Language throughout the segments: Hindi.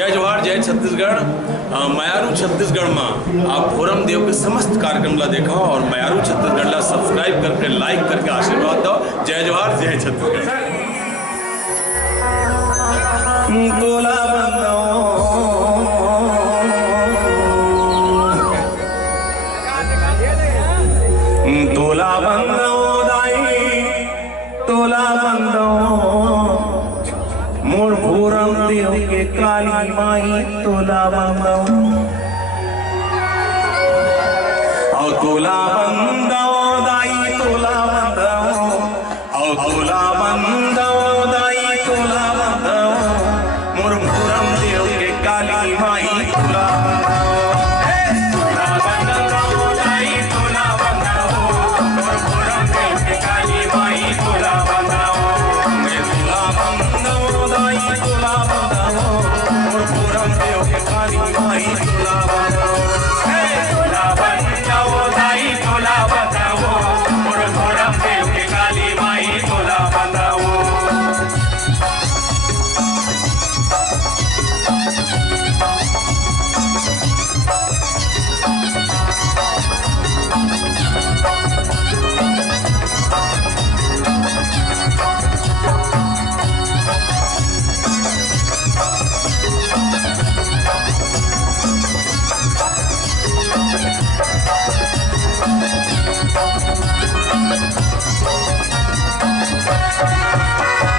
जय जोहार, जय छत्तीसगढ़। मयारू छत्तीसगढ़ में आप फोरम देव के समस्त कार्यक्रम ला देखा और मयारू छत्तीसगढ़ ला सब्सक्राइब करके लाइक करके आशीर्वाद दो। जय जोहार, जय छत्तीसगढ़। तोला बंदो दाई तोला बंदो मोर फोरम देव के काली माई तोला बंदो और तोला बंदो दाई तोला बंदो और तोला बंदो दाई तोला बंदो मोर फोरम देव के काली माई तोला बंदो।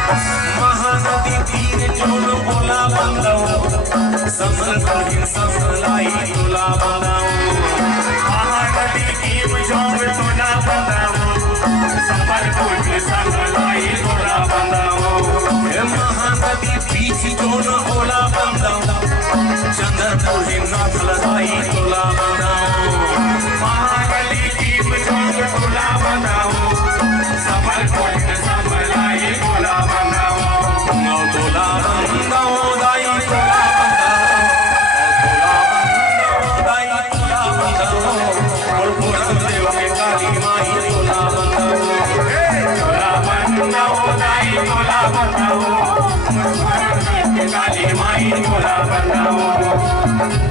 महानदी तीर जोन बोला बंदो समलाई तोला बंदो महानदी तीर जोन तोला बंदो समलाई तोला बंदो महानदी बीच जोन बोला बंदो चंद्रपुर नाथलाई तोला बंदो महानदी तीर जोन तोला बंदो समलाई तोला बंदो तोला बंदो दाई तोला बंदो दाई तोला बंदो और फोरम देव के काली माई तोला बंदो तोला बंदो दाई तोला बंदो और फोरम देव के काली माई तोला बंदो।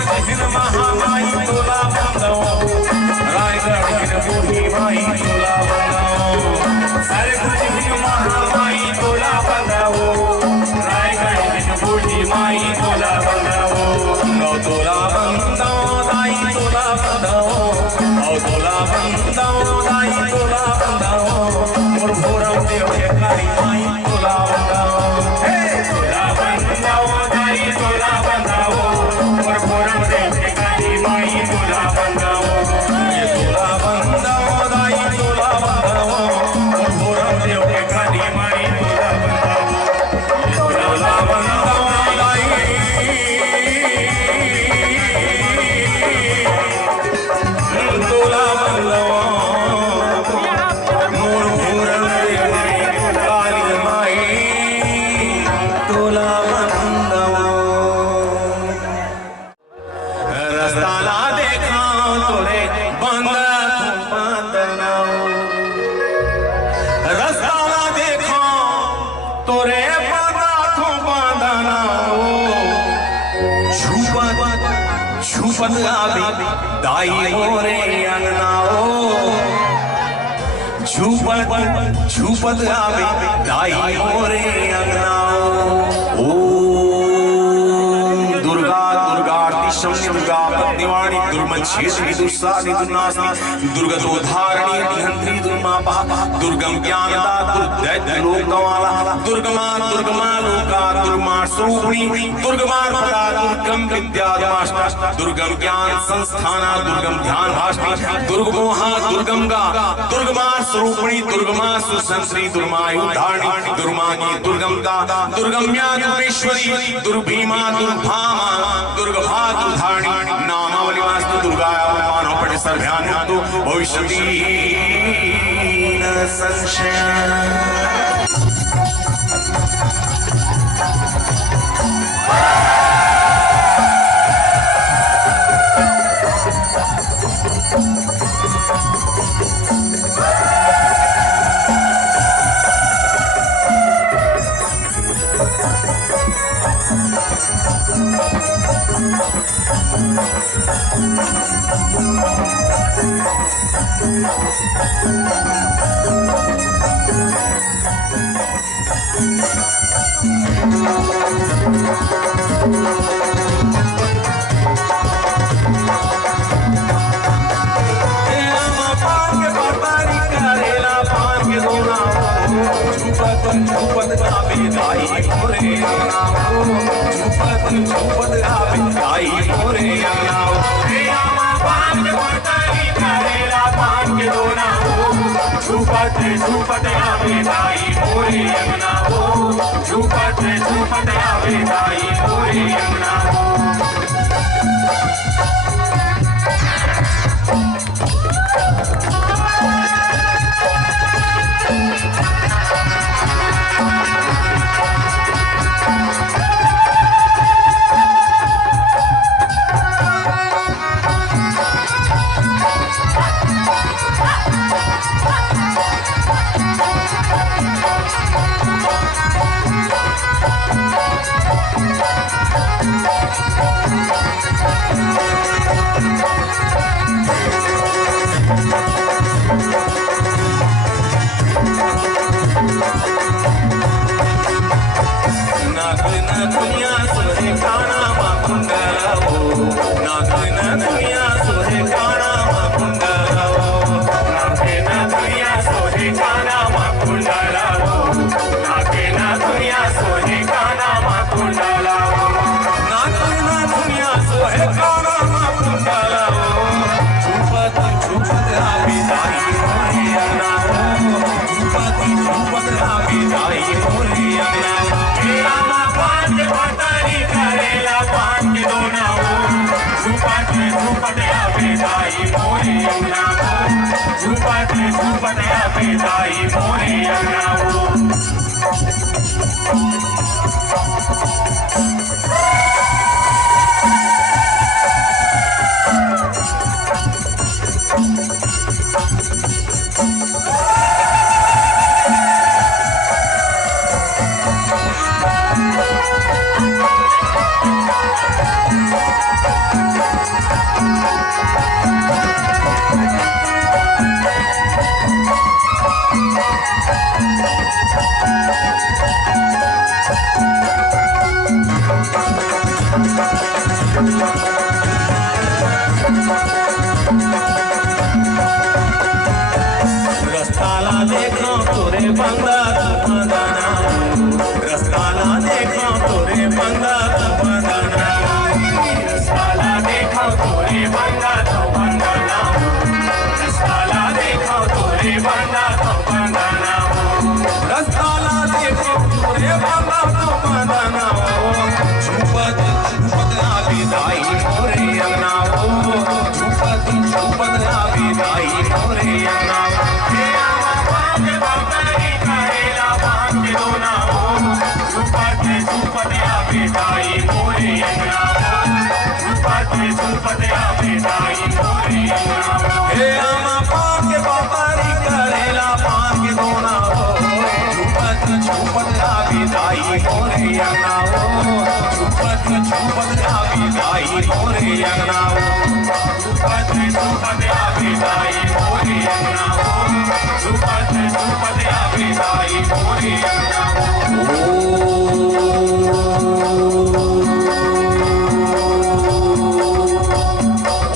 महामाई तोला बंदो रायगढ़ बूढ़ी माई तोला बंदो सरगुज महामाई तोला बंदो रायगढ़ बूढ़ी माई तोला बंदो तोला बंदो दाई तोला बंदो तोला बंदो दाई तोला बंदो और फोरम देव के काली माई तोला बंदो तोला बंदो दाई तोला बंदो और फोरम देव के काली माई तोला बंदो तोला बंदो दाई तोला बंदो और फोरम देव के काली माई तोला बंदो तोला बंदो दाई तोला बंदो मोर फोरम देव के काली माई तोला बंदो। रस्ताला देखा तोरे बंदना रस्ताला देखा तोरे बंदना छुपत आवी दाई मोरे अंगनाओ छुपत आवी दाई मोरे अंगनाओ ओम दुर्गा दुर्गा दुर्गा पत्नीवाणी दुर्मंजन छेदी दुस्सादी दुर्नाशनी दुर्गतोद्धारणी निहंत्री दुर्मापा दुर्गम ज्ञानदा दुर्दैत्य लोकवाला दुर्गमा दुर्गमा लोका दुर्मा स्वरूपिणी दुर्गमार पदा दुर्गम विद्याधमाष्टा दुर्गम ज्ञान संस्थाना दुर्गम ध्यान भाषणी दुर्गमोहा दुर्गमगा दुर्गमार स्वरूपिणी दुर्गमा सुसंश्री दुर्मायुधारणी दुर्मागी दुर्गमगा दुर्गम्या दुर्गेश्वरी दुर्भीमा दुर्भामा दुर्गभा दुर्धारणी नामावली वास्तु दुर्गाया मानव पटे सर्व्यान हेतु भविष्यति न संशय।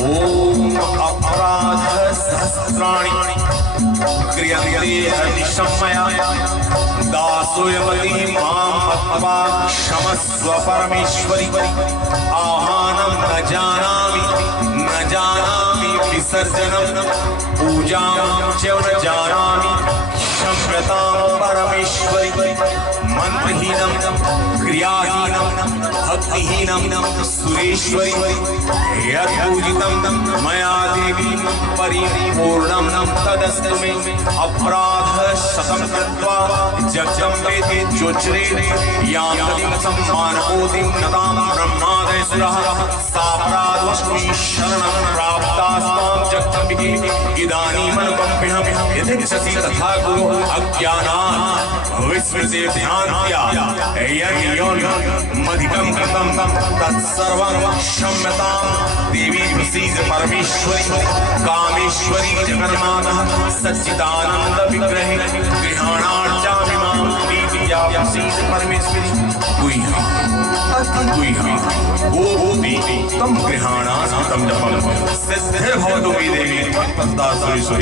Oh सूयमती मां पत्वा क्षमस्व परमेश्वरी। आहानं न जानामि विसर्जनं पूजां च न जानामि क्षम्यतां परमेश्वरी। मंत्रहीनं क्रियाहीनं भक्तिहीनं सुरेश्वरी। यत्पूजितं मया देवी परिपूर्णं तदस्तु मे। अपराध शतं कृत्वा जगजम्बेति जोच्रे यान्तलिंगं मानकोतिं नतां ब्रह्मादयसुरः। सापराधवस्मि शरणं प्राप्तास्तां जगजम्बिके। इदानीमनुकम्पिणं यदिच्छसि तथा कुरु। अज्ञानात् विस्मृते भ्रान्त्या यद्योनिमधिकं कृतं तत्सर्वं क्षम्यतां देवी प्रसीद परमेश्वरी। कामेश्वरी जगन्माता सच्चिदानंद विग्रहे गृहाणार्चामि मां प्रीत्या प्रसीद परमेश्वरी। गुह्यं गोभूति तं गृहाणास्मि तं जपं सिद्धिर्भवतु मे देवी त्वत्पदा सुरेश्वरी।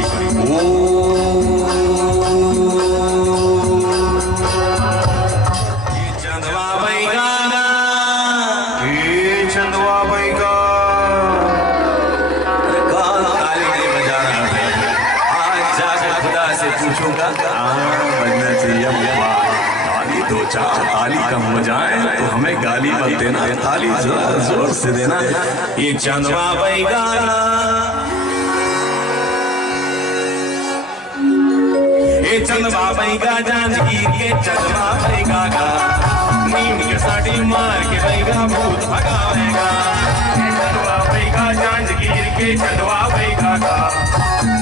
दो चार ताली कम हो जाए तो हमें गाली मत देना, ताली जोर जोर से देना। ये चंदवा बैगाना, ये चंदवा बैगा जांजगीर के चंदवा बैगा। नीम के साड़ी मार के बैगा भूत भगावेगा। ये चंदवा बैगा जांजगीर के चंदवा बैगा।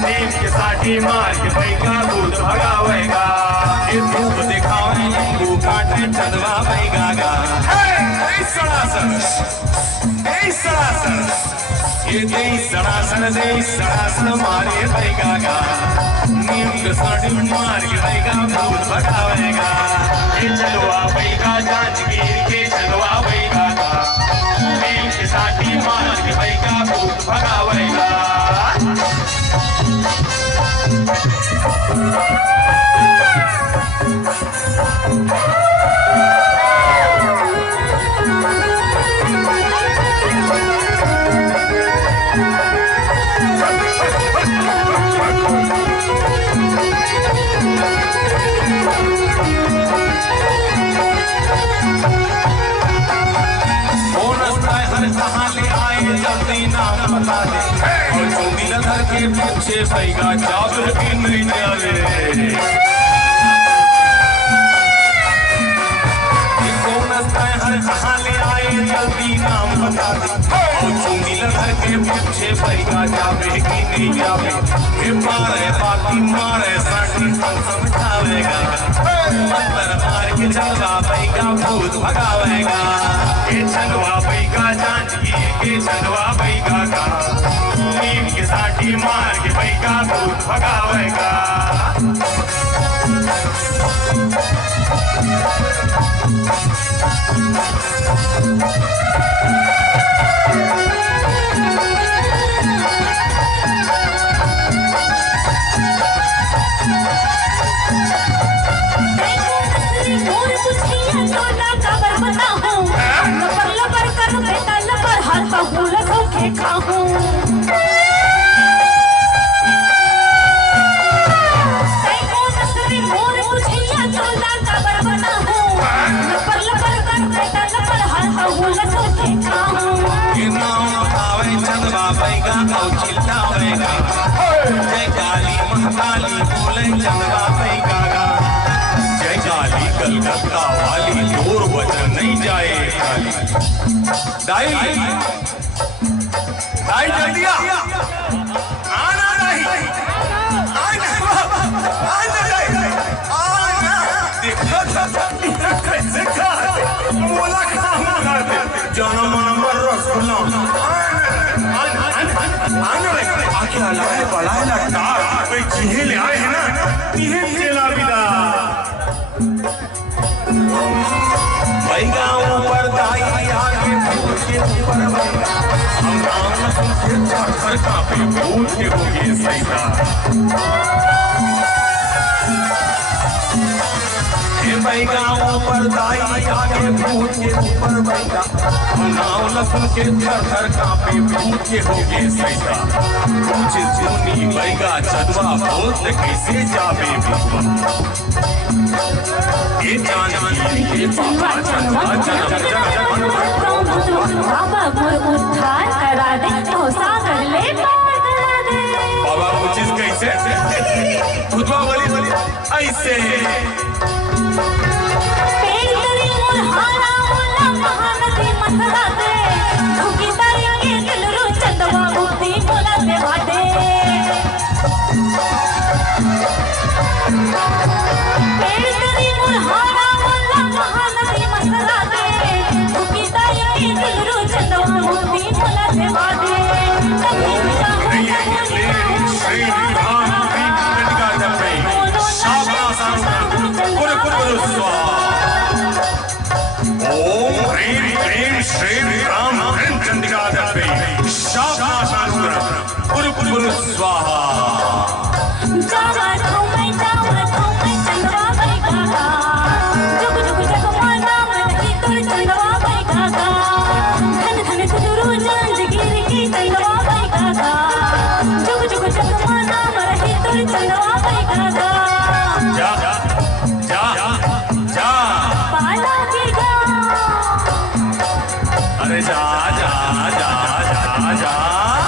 नीम के साड़ी मार के बैगा भूत भगावेगा। ये धूप दिखावे तू काटे चंदवा बैगा। ये सड़ासन मारे बैगा। नीम के साड़ी मार के बैगा भूत भगावेगा। ये चंदवा बैगा जांजगीर के चंदवा बैगा। नीम के साड़ी मार के बैगा भूत भगावेगा। के पीछे बैगा चावल की नहीं जावे। हर कहाँ ले आए जल्दी नाम बता दे। और चुंगी लहर के पीछे बैगा जावे की नहीं जावे। ये मारे बाकी मारे साड़ी समझावेगा। मंत्र मार के चलवा बैगा भूत भगावेगा। ये चलवा बैगा जांजगीर के चलवा बैगा का। नीम के साड़ी मार के बैगा भूत भगावेगा। जय काली महाकाली बोले चंदवा बैगा। जय काली कलकत्ता वाली दूर वचन नहीं जाए खाली। दाई जल्दी आना नहीं, देखा कैसे बोला जन्म नंबर रसगुल्ला आके लाए बढ़ाए लगता कोई चीहे ले आए हैं ना, चीहे चला बिदा बैगा ऊपर दाई आगे फूल के ऊपर बैगा। हम राम सुन के चढ़कर कांपे फूल के हो गए सैदा। हे बैगा ऊपर दाई आगे पूछ के ऊपर बैठा नाव लसन के थर थर कांपे पूछ के हो गए सैदा पूछ सुनी बैगा चदवा बोल कैसे जावे बिगवा ये जान के पापा चदवा जन्म बाबा मोर उद्धार करा दे तो सागर ले पार करा दे बाबा वो चीज कैसे खुदवा वाली ऐसे पेड़ तरी मोर हारा मोला महानदी मथरा दे धुकी तारी के दिल रो चंदवा बुद्धि मोला दे वादे पेड़ तरी मोर हारा मोला महानदी मथरा दे धुकी तारी के दिल रो चंदवा बुद्धि मोला दे वादे स्वाहा जावा मैं चंदवा भाई काका जुग जुग जग माना मन की तोर चंदवा भाई काका धन धन कुदरू जंजीर की चंदवा भाई काका जुग जुग जग माना मन की तोर चंदवा भाई काका जा जा जा पाला गिरगा अरे जा जा जा जा जा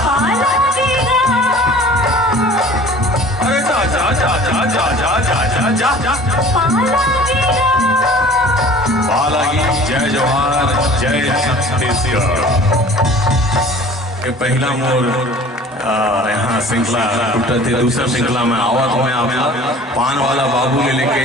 पाला गिरगा अरे जा जा जा जा जा जा जा जा जा पाला गिरगा बालागी जय जवाहर जय छत्तीसगढ़ ये पहला मोर यहाँ श्रृंखला टूटा थे दूसरा श्रृंखला में आवा तो मैं आपका पान वाला बाबू ले लेके